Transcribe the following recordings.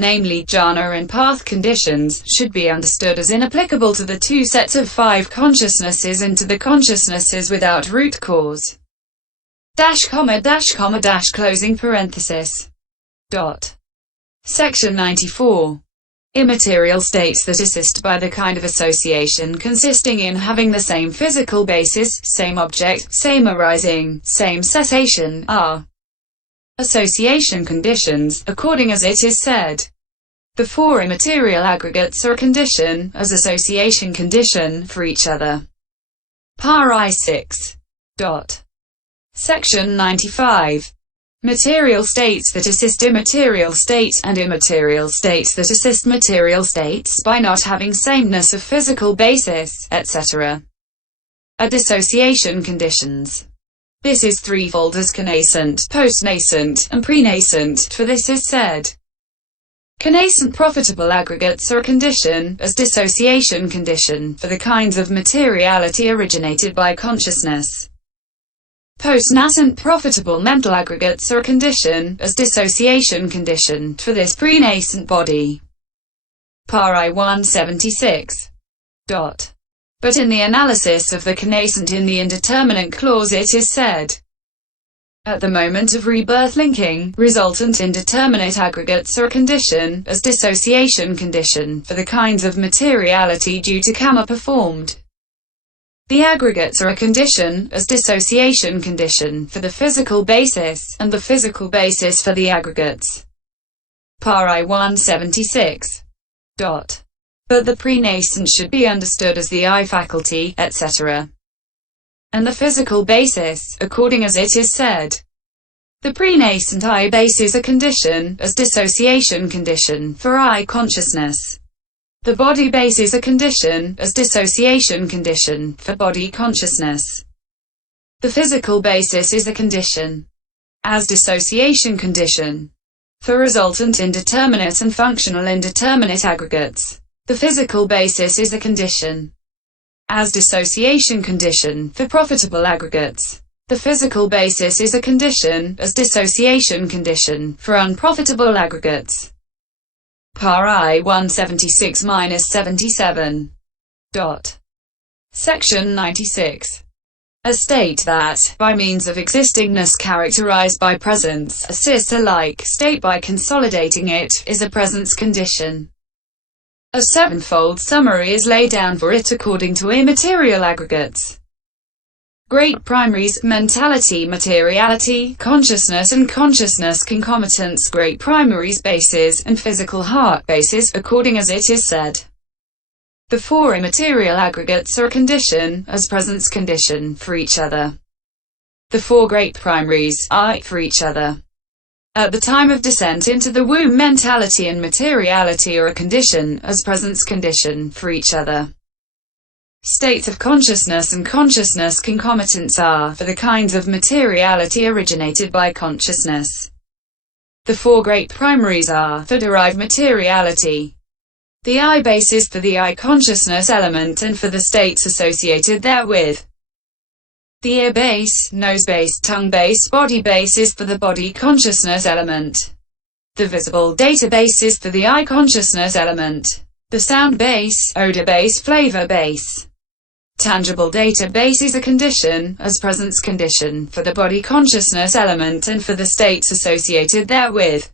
namely jhana and path conditions, should be understood as inapplicable to the two sets of five consciousnesses and to the consciousnesses without root cause. Closing parenthesis. Section 94. Immaterial states that assist by the kind of association consisting in having the same physical basis, same object, same arising, same cessation, are association conditions, according as it is said. The four immaterial aggregates are a condition, as association condition, for each other. Paþþh I. Section 95. Material states that assist immaterial states, and immaterial states that assist material states by not having sameness of physical basis, etc. are dissociation conditions. This is threefold as Conascent, Postnascent, and prenascent, for this is said. Conascent profitable aggregates are a condition, as dissociation condition, for the kinds of materiality originated by consciousness. Postnascent profitable mental aggregates are a condition, as dissociation condition, for this prenascent body. Paþþh I 176. But in the analysis of the Conascent in the indeterminate clause it is said, at the moment of rebirth-linking, resultant-indeterminate aggregates are a condition, as dissociation condition, for the kinds of materiality due to kamma performed. The aggregates are a condition, as dissociation condition, for the physical basis, and the physical basis for the aggregates. Paþþh I 176. But the prenascent should be understood as the I faculty, etc. and the physical basis, according as it is said. The prenascent I base is a condition, as dissociation condition, for I consciousness. The body base is a condition, as dissociation condition, for body consciousness. The physical basis is a condition, as dissociation condition, for resultant-indeterminate and functional-indeterminate aggregates. The physical basis is a condition, as dissociation condition, for profitable aggregates. The physical basis is a condition, as dissociation condition, for unprofitable aggregates. Paþþh I 176-77. Section 96. A state that, by means of existingness characterized by presence, assists a like state by consolidating it, is a presence condition. A sevenfold summary is laid down for it according to immaterial aggregates. Great primaries, mentality, materiality, consciousness and consciousness concomitants, great primaries bases, and physical heart bases, according as it is said. The four immaterial aggregates are a condition, as presence condition, for each other. The four great primaries, I, for each other. At the time of descent into the womb, mentality and materiality are a condition, as presence condition, for each other. States of consciousness and consciousness concomitants are, for the kinds of materiality originated by consciousness. The four great primaries are, for derived materiality. The I base is for the I consciousness element and for the states associated therewith. The ear base, nose base, tongue base, body base is for the body consciousness element. The visible data base is for the I consciousness element. The sound base, odor base, flavor base. Tangible data base is a condition, as presence condition, for the body consciousness element and for the states associated therewith.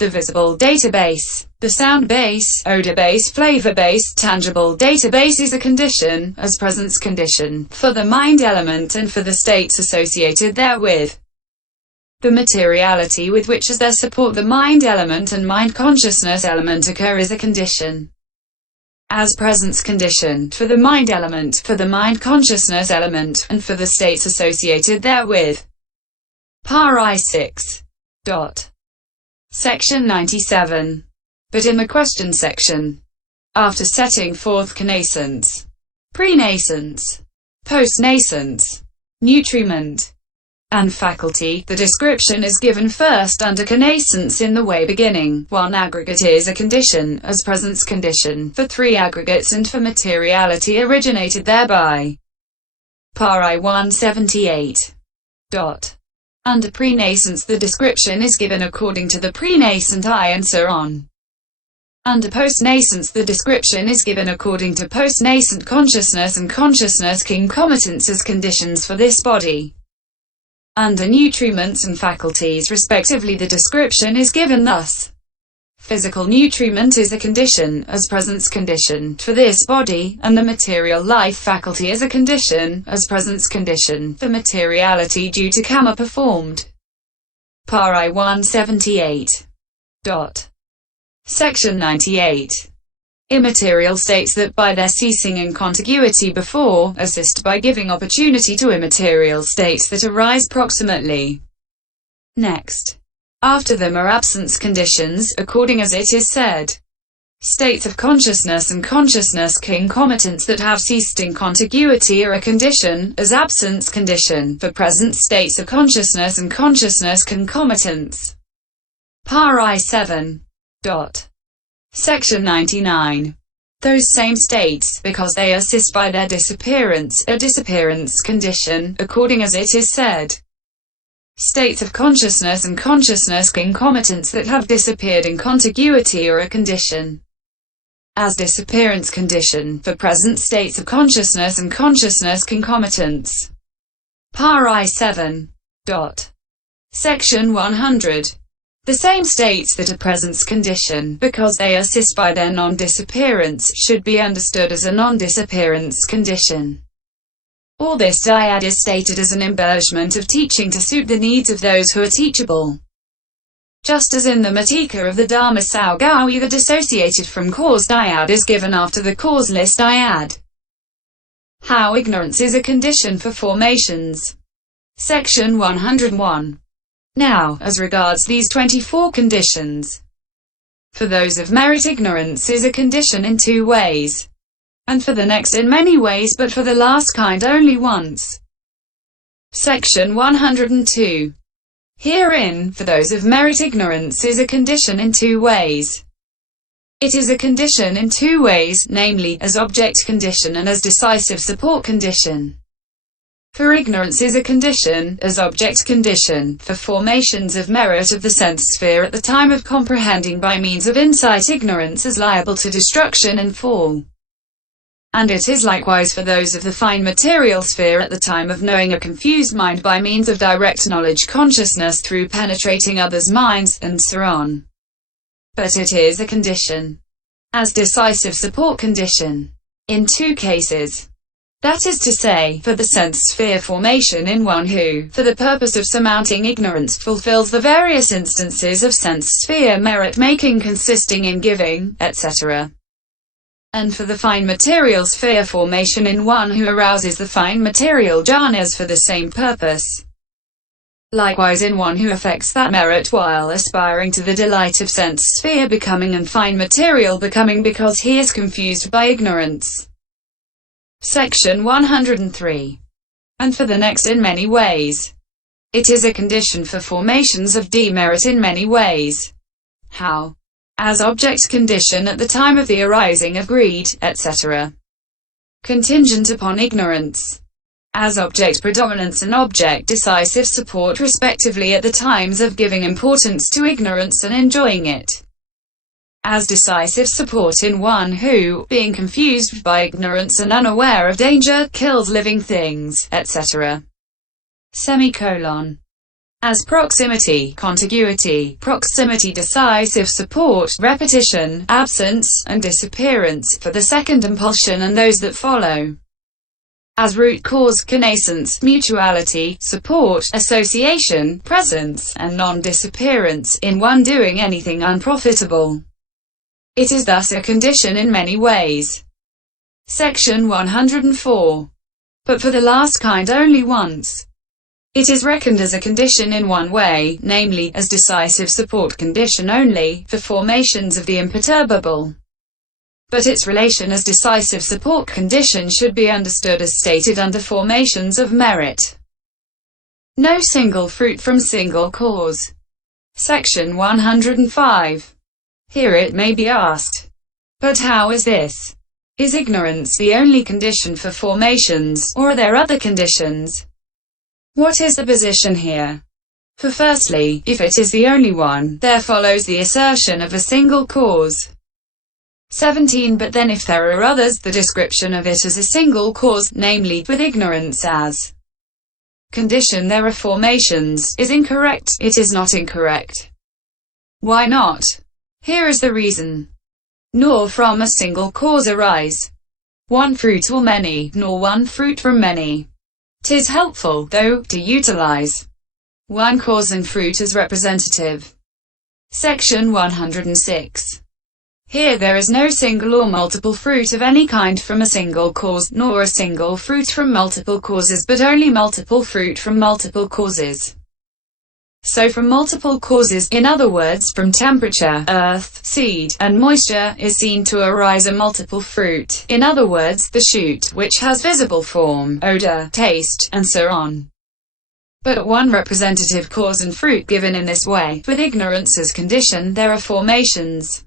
The visible data base, the sound base, odor base, flavor base, tangible data base is a condition, as presence condition, for the mind element and for the states associated therewith. The materiality with which as their support the mind element and mind consciousness element occur is a condition, as presence condition, for the mind element, for the mind consciousness element, and for the states associated therewith. Paþþh I 6. Section 97. But in the question section, after setting forth Conascent, prenascent, postnascent, nutriment, and faculty, the description is given first under Conascence in the way beginning. One aggregate is a condition, as presence condition, for three aggregates and for materiality originated thereby. Paþþh I 178. Under prenascence the description is given according to the prenascent I and so on. Under postnascence the description is given according to postnascent consciousness and consciousness concomitants as conditions for this body. Under nutriments and faculties respectively the description is given thus. Physical nutriment is a condition, as presence condition, for this body, and the material life faculty is a condition, as presence condition, for materiality due to kamma performed. Paþþh I 178. Section 98. Immaterial states that by their ceasing in contiguity before, assist by giving opportunity to immaterial states that arise proximately. Next. After them are absence conditions, according as it is said. States of consciousness and consciousness concomitants that have ceased in contiguity are a condition, as absence condition, for present states of consciousness and consciousness concomitants. Paþþh I 7. Section 99. Those same states, because they assist by their disappearance, a disappearance condition, according as it is said. States of consciousness and consciousness concomitants that have disappeared in contiguity are a condition. As disappearance condition, for present states of consciousness and consciousness concomitants. Paþþh I 7. Section 100. The same states that are presence condition, because they assist by their non-disappearance, should be understood as a non-disappearance condition. All this dyad is stated as an embellishment of teaching to suit the needs of those who are teachable. Just as in the Matika of the Dharma Saugawi the dissociated from cause dyad is given after the causeless dyad. How ignorance is a condition for formations. Section 101. Now, as regards these 24 conditions. For those of merit ignorance is a condition in two ways. And for the next in many ways, but for the last kind only once. Section 102. Herein, for those of merit ignorance is a condition in two ways. It is a condition in two ways, namely, as object condition and as decisive support condition. For ignorance is a condition, as object condition, for formations of merit of the sense sphere at the time of comprehending by means of insight ignorance is liable to destruction and fall. And it is likewise for those of the fine material sphere at the time of knowing a confused mind by means of direct knowledge consciousness through penetrating others' minds, and so on. But it is a condition, as decisive support condition, in two cases. That is to say, for the sense sphere formation in one who, for the purpose of surmounting ignorance, fulfills the various instances of sense sphere merit-making consisting in giving, etc. And for the fine material sphere formation in one who arouses the fine material jhanas for the same purpose. Likewise in one who affects that merit while aspiring to the delight of sense sphere becoming and fine material becoming because he is confused by ignorance. Section 103. And for the next in many ways. It is a condition for formations of demerit in many ways. How? As object condition at the time of the arising of greed, etc. Contingent upon ignorance. As object predominance and object decisive support respectively at the times of giving importance to ignorance and enjoying it. As decisive support in one who, being confused by ignorance and unaware of danger, kills living things, etc. As proximity, contiguity, proximity decisive support, repetition, absence, and disappearance, for the second impulsion and those that follow. As root cause, connascence, mutuality, support, association, presence, and non-disappearance, in one doing anything unprofitable. It is thus a condition in many ways. Section 104. But for the last kind only once. It is reckoned as a condition in one way, namely, as decisive support condition only, for formations of the imperturbable. But its relation as decisive support condition should be understood as stated under formations of merit. No single fruit from single cause. Section 105. Here it may be asked, but how is this? Is ignorance the only condition for formations, or are there other conditions? What is the position here? For firstly, if it is the only one, there follows the assertion of a single cause. 17. But then if there are others, the description of it as a single cause, namely, with ignorance as condition there are formations, is incorrect. It is not incorrect. Why not? Here is the reason. Nor from a single cause arise one fruit or many, nor one fruit from many. 'Tis helpful, though, to utilize one cause and fruit as representative. Section 106. Here there is no single or multiple fruit of any kind from a single cause, nor a single fruit from multiple causes, but only multiple fruit from multiple causes. So from multiple causes, in other words from temperature, earth, seed, and moisture, is seen to arise a multiple fruit, in other words, the shoot, which has visible form, odor, taste, and so on. But one representative cause and fruit given in this way, with ignorance as condition, there are formations.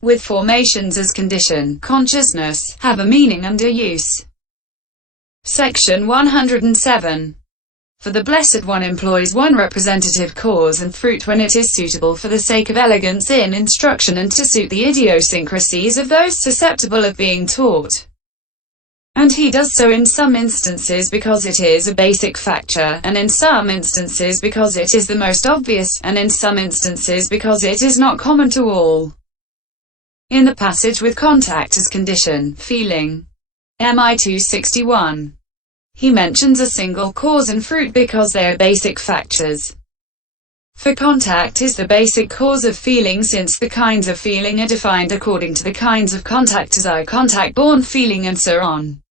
With formations as condition, consciousness, have a meaning and a use. Section 107. For the Blessed One employs one representative cause and fruit when it is suitable for the sake of elegance in instruction and to suit the idiosyncrasies of those susceptible of being taught. And he does so in some instances because it is a basic factor, and in some instances because it is the most obvious, and in some instances because it is not common to all. In the passage with contact as condition, feeling, MI 261, he mentions a single cause and fruit because they are basic factors. For contact is the basic cause of feeling, since the kinds of feeling are defined according to the kinds of contact as eye contact, born feeling, and so on.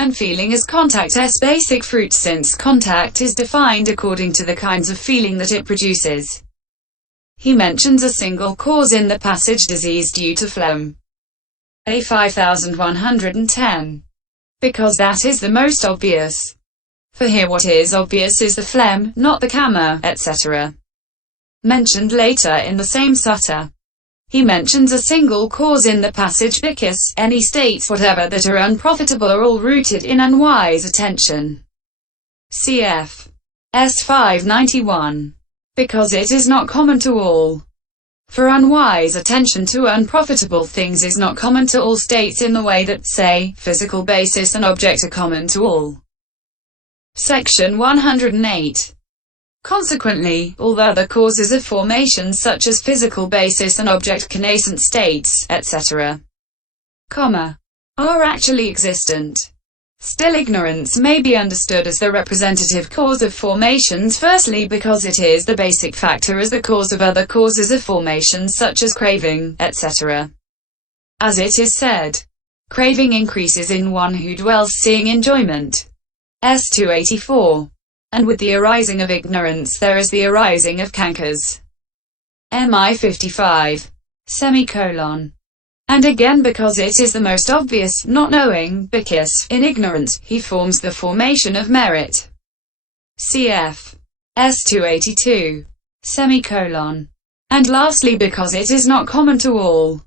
And feeling is contact's basic fruit, since contact is defined according to the kinds of feeling that it produces. He mentions a single cause in the passage disease due to phlegm, A 5110, because that is the most obvious. For here what is obvious is the phlegm, not the kamma, etc. Mentioned later in the same sutta. He mentions a single cause in the passage because, and he states whatever that are unprofitable are all rooted in unwise attention. Cf. S 591. Because it is not common to all. For unwise attention to unprofitable things is not common to all states in the way that, say, physical basis and object are common to all. Section 108. Consequently, all the other causes of formation such as physical basis and object, connascent states, etc., are actually existent. Still, ignorance may be understood as the representative cause of formations, firstly because it is the basic factor as the cause of other causes of formations such as craving, etc. As it is said, craving increases in one who dwells seeing enjoyment. S 284. And with the arising of ignorance there is the arising of cankers. MI 55. And again because it is the most obvious, not knowing, because, in ignorance, he forms the formation of merit. Cf. S 282. And lastly because it is not common to all.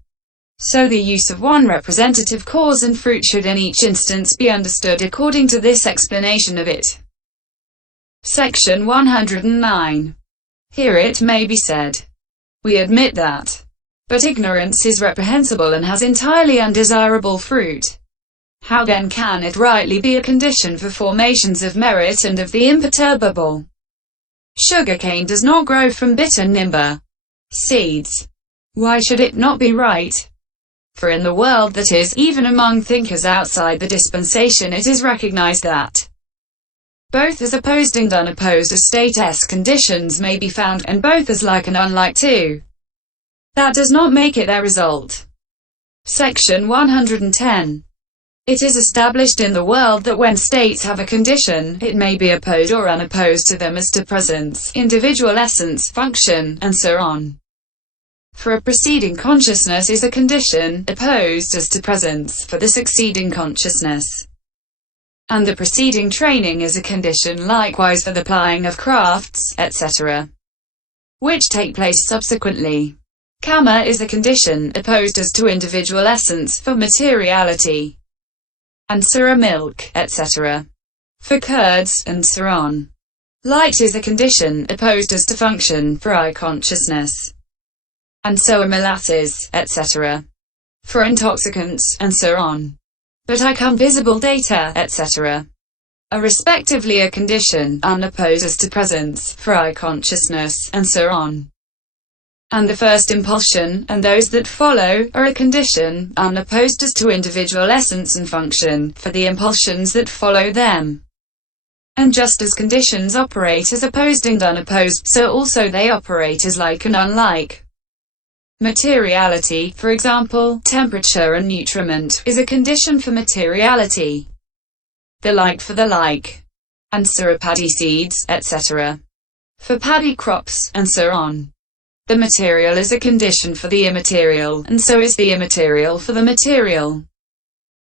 So the use of one representative cause and fruit should in each instance be understood according to this explanation of it. Section 109. Here it may be said, we admit that. But ignorance is reprehensible and has entirely undesirable fruit. How then can it rightly be a condition for formations of merit and of the imperturbable? Sugarcane does not grow from bitter nimba seeds. Why should it not be right? For in the world that is, even among thinkers outside the dispensation, it is recognized that both as opposed and unopposed estate-esque conditions may be found, and both as like and unlike too. That does not make it their result. Section 110. It is established in the world that when states have a condition, it may be opposed or unopposed to them as to presence, individual essence, function, and so on. For a preceding consciousness is a condition, opposed as to presence, for the succeeding consciousness. And the preceding training is a condition likewise for the plying of crafts, etc., which take place subsequently. Kamma is a condition, opposed as to individual essence, for materiality, and sura milk, etc., for curds, and so on. Light is a condition, opposed as to function, for I consciousness. And so are molasses, etc. For intoxicants, and so on. But I come visible data, etc. are respectively a condition, unopposed as to presence, for I consciousness, and so on. And the first impulsion, and those that follow, are a condition, unopposed as to individual essence and function, for the impulsions that follow them. And just as conditions operate as opposed and unopposed, so also they operate as like and unlike. Materiality, for example, temperature and nutriment, is a condition for materiality. The like for the like. And so are paddy seeds, etc. for paddy crops, and so on. The material is a condition for the immaterial, and so is the immaterial for the material.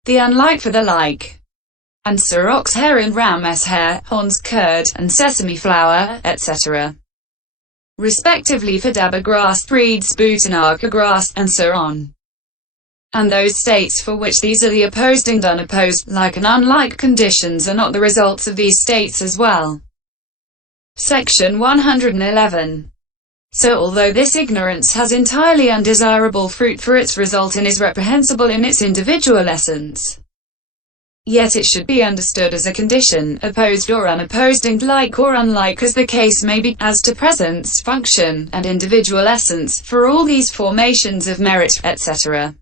The unlike for the like. And so are ox hair and ram's hair, horns, curd, and sesame flour, etc. respectively for dabba grass, reeds, boot and arka grass, and so on. And those states for which these are the opposed and unopposed, like and unlike conditions, are not the results of these states as well. Section 111. So although this ignorance has entirely undesirable fruit for its result and is reprehensible in its individual essence, yet it should be understood as a condition, opposed or unopposed and like or unlike as the case may be, as to presence, function, and individual essence, for all these formations of merit, etc.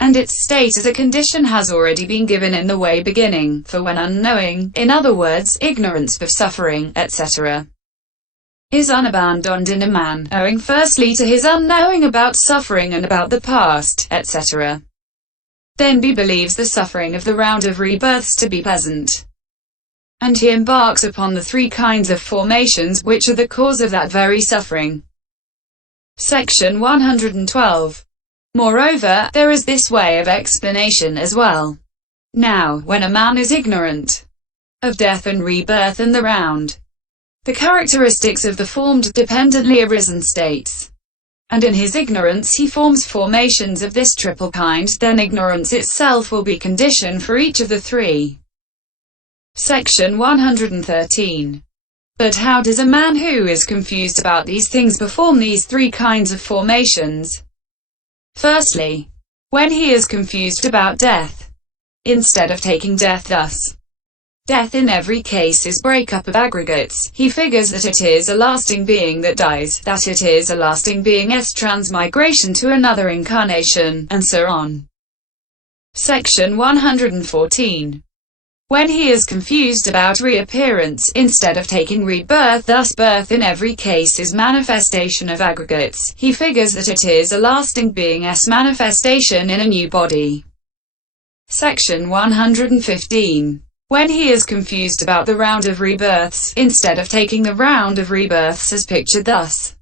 And its state as a condition has already been given in the way beginning, for when unknowing, in other words, ignorance of suffering, etc. is unabandoned in a man, owing firstly to his unknowing about suffering and about the past, etc. Then he believes the suffering of the round of rebirths to be pleasant. And he embarks upon the three kinds of formations, which are the cause of that very suffering. Section 112. Moreover, there is this way of explanation as well. Now, when a man is ignorant of death and rebirth and the round, the characteristics of the formed, dependently arisen states, and in his ignorance he forms formations of this triple kind, then ignorance itself will be condition for each of the three. Section 113. But how does a man who is confused about these things perform these three kinds of formations? Firstly, when he is confused about death, instead of taking death thus, death in every case is breakup of aggregates, he figures that it is a lasting being that dies, that it is a lasting being's transmigration to another incarnation, and so on. Section 114. When he is confused about reappearance, instead of taking rebirth, thus birth in every case is manifestation of aggregates, he figures that it is a lasting being's manifestation in a new body. Section 115. When he is confused about the round of rebirths, instead of taking the round of rebirths as pictured thus,